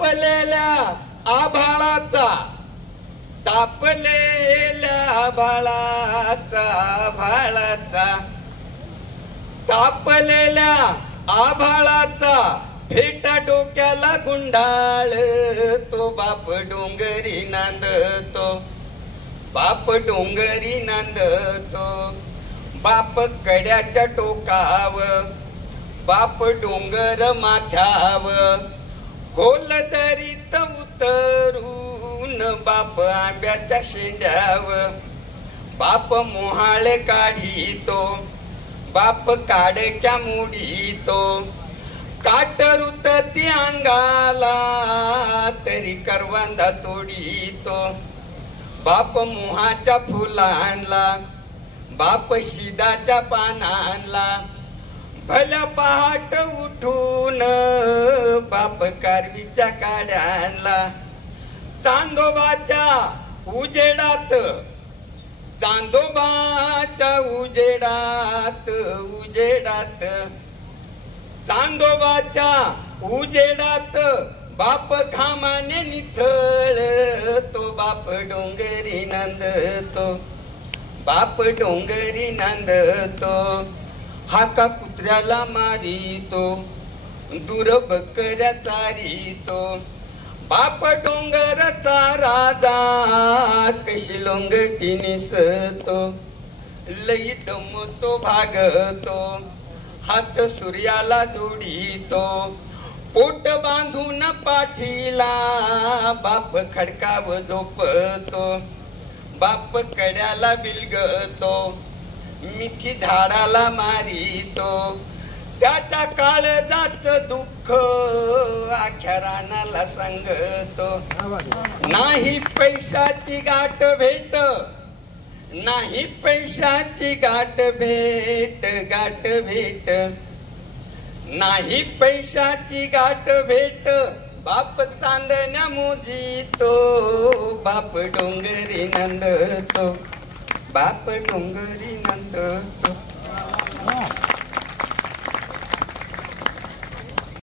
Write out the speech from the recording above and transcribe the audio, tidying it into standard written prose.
तापलेल्या आभाळाचा तापलेल्या आभाळाचा तापलेल्या आभाळाचा फेटा डोक्याला गुंडाळ तो बाप डोंगरी नांदतो बाप डोंगरी नांदतो बाप कड्याच्या टोकावर बाप डोंगर माथ्यावर खोल दरीत उतरून बाप आंब्याच्या शेंड्यावर बाप मोहाळ काढितो बाप काडक्या मोडीतो काट रुतती अंगाला तरी करवंदा तोडीतो बाप मोहाच्या फुलांना बाप शिदाच्या पानांना भल्या पहाट उठून बाप कारवीच्या काड्यांना चांदोबाच्या उजेडात चांदोबाच्या उजेडात चांदोबाच्या उजेडात बाप घामाने निथळ तो बाप डोंगरी नांदतो बाप डोंगरी नांदतो हाका कुत्र्याला मारितो दूर बकऱ्या चारितो बाप डोंगरचा राजा कशी लोंगटी निसतो लई दमतो भागतो हात सूर्याला जोडीतो पोट बांधून पाठीला बाप खडकाव झोपतो बाप कड्याला बिलगतो मिठी झाडाला मारितो त्याच्या काळजाचं दुःख आख्या रानाला सांगतो नाही पैशाची गाठ भेट नाही पैशाची गाठ भेट नाही पैशाची गाठ भेट बाप चांदण्या मोजितो बाप डोंगरी नंदतो बाप डोंगरी नंदतो